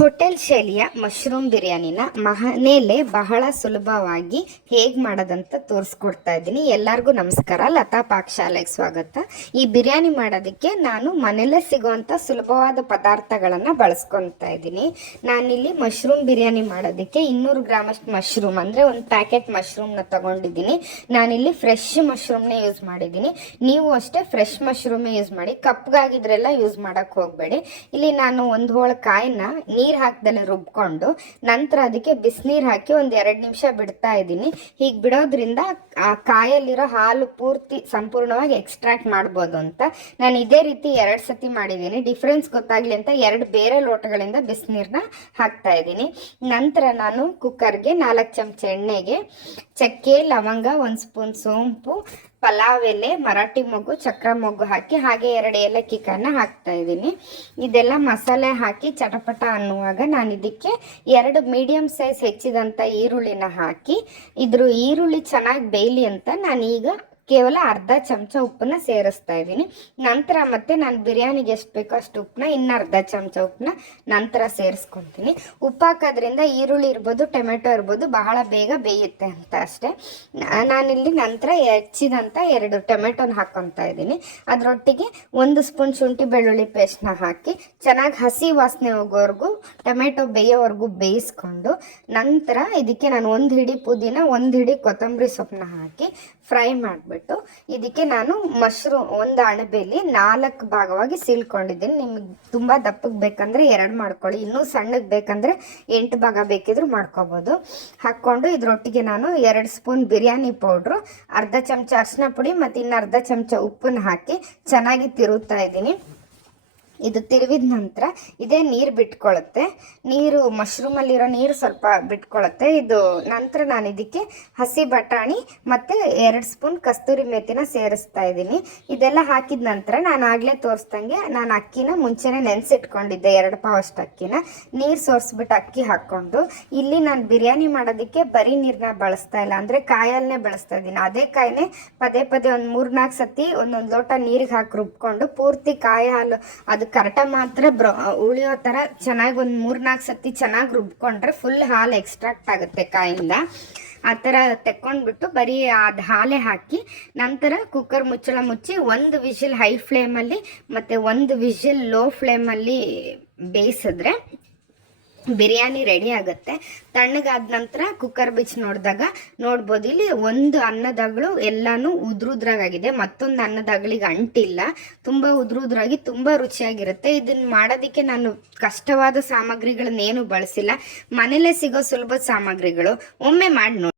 Hotel ಶೈಲಿಯ mushroom ಬಿರಿಯಾನಿನ ಮನೆಯಲ್ಲೇ ಬಹಳ ಸುಲಭವಾಗಿ ಹೇಗೆ ಮಾಡೋದಂತ ತೋರಿಸ್ಕೊಡ್ತಾ ಇದ್ದೀನಿ. ಎಲ್ಲರಿಗೂ ನಮಸ್ಕಾರ. ಲತಾ ಪಾಕಶಾಲೆಗೆ ಸ್ವಾಗತ. ಈ ಬಿರಿಯಾನಿ ಮಾಡೋದಕ್ಕೆ ನಾನು ಮನೆಯಲ್ಲೇ ಸಿಗುವಂಥ ಸುಲಭವಾದ ಪದಾರ್ಥಗಳನ್ನು ಬಳಸ್ಕೊತಾ ಇದ್ದೀನಿ. ನಾನಿಲ್ಲಿ ಮಶ್ರೂಮ್ ಬಿರಿಯಾನಿ ಮಾಡೋದಕ್ಕೆ ಇನ್ನೂರು ಗ್ರಾಮಷ್ಟು ಮಶ್ರೂಮ್, ಅಂದರೆ ಒಂದು ಪ್ಯಾಕೆಟ್ ಮಶ್ರೂಮ್ನ ತಗೊಂಡಿದ್ದೀನಿ. ನಾನಿಲ್ಲಿ ಫ್ರೆಶ್ ಮಶ್ರೂಮ್ನೇ ಯೂಸ್ ಮಾಡಿದ್ದೀನಿ. ನೀವು ಅಷ್ಟೇ ಫ್ರೆಶ್ ಮಶ್ರೂಮೇ ಯೂಸ್ ಮಾಡಿ. ಕಪ್ಗಾಗಿದ್ರೆಲ್ಲ ಯೂಸ್ ಮಾಡೋಕ್ಕೆ ಹೋಗಬೇಡಿ. ಇಲ್ಲಿ ನಾನು ಒಂದು ಹೋಳ ಕಾಯಿನ ನೀರು ಹಾಕ್ದಲೆ ರುಬ್ಕೊಂಡು ನಂತರ ಅದಕ್ಕೆ ಬಿಸಿನೀರು ಹಾಕಿ ಒಂದು ಎರಡು ನಿಮಿಷ ಬಿಡ್ತಾ ಇದ್ದೀನಿ. ಹೀಗೆ ಬಿಡೋದ್ರಿಂದ ಆ ಕಾಯಲ್ಲಿರೋ ಹಾಲು ಪೂರ್ತಿ ಸಂಪೂರ್ಣವಾಗಿ ಎಕ್ಸ್ಟ್ರಾಕ್ಟ್ ಮಾಡ್ಬೋದು ಅಂತ. ನಾನು ಇದೇ ರೀತಿ ಎರಡು ಸತಿ ಮಾಡಿದ್ದೀನಿ. ಡಿಫ್ರೆನ್ಸ್ ಗೊತ್ತಾಗಲಿ ಅಂತ ಎರಡು ಬೇರೆ ಲೋಟಗಳಿಂದ ಬಿಸಿನೀರನ್ನ ಹಾಕ್ತಾ ಇದ್ದೀನಿ. ನಂತರ ನಾನು ಕುಕ್ಕರ್ಗೆ ನಾಲ್ಕು ಚಮಚ ಎಣ್ಣೆಗೆ ಚಕ್ಕೆ, ಲವಂಗ, ಒಂದು ಸ್ಪೂನ್ ಸೋಂಪು, ಪಲಾವ್ ಎಲೆ, ಮರಾಠಿ ಮೊಗ್ಗು, ಚಕ್ರ ಮೊಗ್ಗು ಹಾಕಿ ಹಾಗೆ ಎರಡು ಏಲಕ್ಕಿ ಕಾಳನ್ನ ಹಾಕ್ತಾ ಇದ್ದೀನಿ. ಇದೆಲ್ಲ ಮಸಾಲೆ ಹಾಕಿ ಚಟಪಟ ಅನ್ನುವಾಗ ನಾನು ಇದಕ್ಕೆ ಎರಡು ಮೀಡಿಯಮ್ ಸೈಜ್ ಹೆಚ್ಚಿದಂಥ ಈರುಳ್ಳಿನ ಹಾಕಿ, ಇದ್ರ ಈರುಳ್ಳಿ ಚೆನ್ನಾಗಿ ಬೇಯಲಿ ಅಂತ ನಾನು ಈಗ ಕೇವಲ ಅರ್ಧ ಚಮಚ ಉಪ್ಪನ್ನ ಸೇರಿಸ್ತಾ ಇದ್ದೀನಿ. ನಂತರ ಮತ್ತೆ ನಾನು ಬಿರಿಯಾನಿಗೆ ಎಷ್ಟು ಬೇಕೋ ಅಷ್ಟು ಉಪ್ಪನ್ನ, ಇನ್ನು ಅರ್ಧ ಚಮಚ ಉಪ್ಪನ್ನ ನಂತರ ಸೇರಿಸ್ಕೊತೀನಿ. ಉಪ್ಪು ಹಾಕೋದ್ರಿಂದ ಈರುಳ್ಳಿ ಇರ್ಬೋದು, ಟೊಮೆಟೊ ಇರ್ಬೋದು, ಬಹಳ ಬೇಗ ಬೇಯುತ್ತೆ ಅಂತ ಅಷ್ಟೇ. ನಾನಿಲ್ಲಿ ನಂತರ ಹೆಚ್ಚಿದಂಥ ಎರಡು ಟೊಮೆಟೊನ ಹಾಕ್ಕೊತಾ ಇದ್ದೀನಿ. ಅದರೊಟ್ಟಿಗೆ ಒಂದು ಸ್ಪೂನ್ ಶುಂಠಿ ಬೆಳ್ಳುಳ್ಳಿ ಪೇಸ್ಟ್ನ ಹಾಕಿ ಚೆನ್ನಾಗಿ ಹಸಿ ವಾಸನೆ ಹೋಗೋವರೆಗೂ, ಟೊಮೆಟೊ ಬೇಯೋವರೆಗೂ ಬೇಯಿಸ್ಕೊಂಡು ನಂತರ ಇದಕ್ಕೆ ನಾನು ಒಂದು ಹಿಡಿ ಪುದೀನ, ಒಂದು ಹಿಡಿ ಕೊತ್ತಂಬರಿ ಸೊಪ್ಪನ್ನ ಹಾಕಿ ಫ್ರೈ ಮಾಡಿಬಿಟ್ಟು ಇದಕ್ಕೆ ನಾನು ಮಶ್ರೂಮ್ ಒಂದು ಅಣಬೆಲಿ ನಾಲ್ಕು ಭಾಗವಾಗಿ ಸೀಳ್ಕೊಂಡಿದ್ದೀನಿ. ನಿಮಗೆ ತುಂಬ ದಪ್ಪಗೆ ಬೇಕಂದ್ರೆ ಎರಡು ಮಾಡ್ಕೊಳ್ಳಿ. ಇನ್ನೂ ಸಣ್ಣಗೆ ಬೇಕಂದ್ರೆ ಎಂಟು ಭಾಗ ಬೇಕಿದ್ರು ಮಾಡ್ಕೋಬೋದು. ಹಾಕ್ಕೊಂಡು ಇದರೊಟ್ಟಿಗೆ ನಾನು ಎರಡು ಸ್ಪೂನ್ ಬಿರಿಯಾನಿ ಪೌಡ್ರು, ಅರ್ಧ ಚಮಚ ಅರಿಶಿನ ಪುಡಿ ಮತ್ತು ಇನ್ನು ಅರ್ಧ ಚಮಚ ಉಪ್ಪನ್ನು ಹಾಕಿ ಚೆನ್ನಾಗಿ ತಿರುಗ್ತಾ ಇದ್ದೀನಿ. ಇದು ತಿರುವಿದ ನಂತರ ಇದೇ ನೀರು ಬಿಟ್ಕೊಳ್ಳುತ್ತೆ ನೀರು ಮಶ್ರೂಮಲ್ಲಿರೋ ನೀರು ಸ್ವಲ್ಪ ಬಿಟ್ಕೊಳ್ಳುತ್ತೆ ಇದು ನಂತರ ನಾನು ಇದಕ್ಕೆ ಹಸಿ ಬಟಾಣಿ ಮತ್ತು ಎರಡು ಸ್ಪೂನ್ ಕಸ್ತೂರಿ ಮೇಥಿನ ಸೇರಿಸ್ತಾ ಇದ್ದೀನಿ. ಇದೆಲ್ಲ ಹಾಕಿದ ನಂತರ ನಾನು ಆಗಲೇ ತೋರಿಸ್ದಂಗೆ ನಾನು ಅಕ್ಕಿನ ಮುಂಚೆನೇ ನೆನೆಸಿಟ್ಕೊಂಡಿದ್ದೆ ಎರಡು ಪಾವಷ್ಟು ಅಕ್ಕಿನ. ನೀರು ಸೋರಿಸ್ಬಿಟ್ಟು ಅಕ್ಕಿ ಹಾಕ್ಕೊಂಡು. ಇಲ್ಲಿ ನಾನು ಬಿರಿಯಾನಿ ಮಾಡೋದಕ್ಕೆ ಬರೀ ನೀರನ್ನ ಬಳಸ್ತಾ ಇಲ್ಲ. ಅಂದರೆ ಕಾಯಲ್ಲೇ ಬಳಸ್ತಾ ಇದ್ದೀನಿ. ಅದೇ ಕಾಯಿನೇ ಪದೇ ಪದೇ ಒಂದು ಮೂರು ನಾಲ್ಕು ಸತಿ ಒಂದೊಂದು ಲೋಟ ನೀರಿಗೆ ಹಾಕಿ ರುಬ್ಕೊಂಡು ಪೂರ್ತಿ ಕಾಯಿ ಹಾಲು, ಅದು ಕರೆಕ್ಟ ಮಾತ್ರ ಬ್ರ ಉಳಿಯೋ ಥರ ಚೆನ್ನಾಗಿ ಒಂದು ಮೂರು ನಾಲ್ಕು ಸತಿ ಚೆನ್ನಾಗಿ ರುಬ್ಕೊಂಡ್ರೆ ಫುಲ್ ಹಾಲು ಎಕ್ಸ್ಟ್ರಾಕ್ಟ್ ಆಗುತ್ತೆ ಕಾಯಿಂದ. ಆ ಥರ ತೆಕ್ಕೊಂಡ್ಬಿಟ್ಟು ಬರೀ ಅದು ಹಾಲೆ ಹಾಕಿ ನಂತರ ಕುಕ್ಕರ್ ಮುಚ್ಚಳ ಮುಚ್ಚಿ ಒಂದು ವಿಷಿಲ್ ಹೈ ಫ್ಲೇಮಲ್ಲಿ ಮತ್ತು ಒಂದು ವಿಷಿಲ್ ಲೋ ಫ್ಲೇಮಲ್ಲಿ ಬೇಯಿಸಿದ್ರೆ ಬಿರಿಯಾನಿ ರೆಡಿ ಆಗುತ್ತೆ. ತಣ್ಣಗಾದ ನಂತರ ಕುಕ್ಕರ್ ಬಿಚ್ಚಿ ನೋಡಿದಾಗ ನೋಡ್ಬೋದು, ಇಲ್ಲಿ ಒಂದು ಅನ್ನದಗಳು ಎಲ್ಲಾನು ಉದ್ರುದ್ರಾಗಿದೆ ಮತ್ತೊಂದು ಅನ್ನದಗಳಿಗೆ ಅಂಟಿಲ್ಲ. ತುಂಬ ಉದ್ರುದ್ರಾಗಿ ತುಂಬ ರುಚಿಯಾಗಿರುತ್ತೆ. ಇದನ್ನು ಮಾಡೋದಕ್ಕೆ ನಾನು ಕಷ್ಟವಾದ ಸಾಮಗ್ರಿಗಳನ್ನೇನು ಬಳಸಿಲ್ಲ. ಮನೇಲೇ ಸಿಗೋ ಸುಲಭದ ಸಾಮಗ್ರಿಗಳು. ಒಮ್ಮೆ ಮಾಡಿ ನೋಡಿ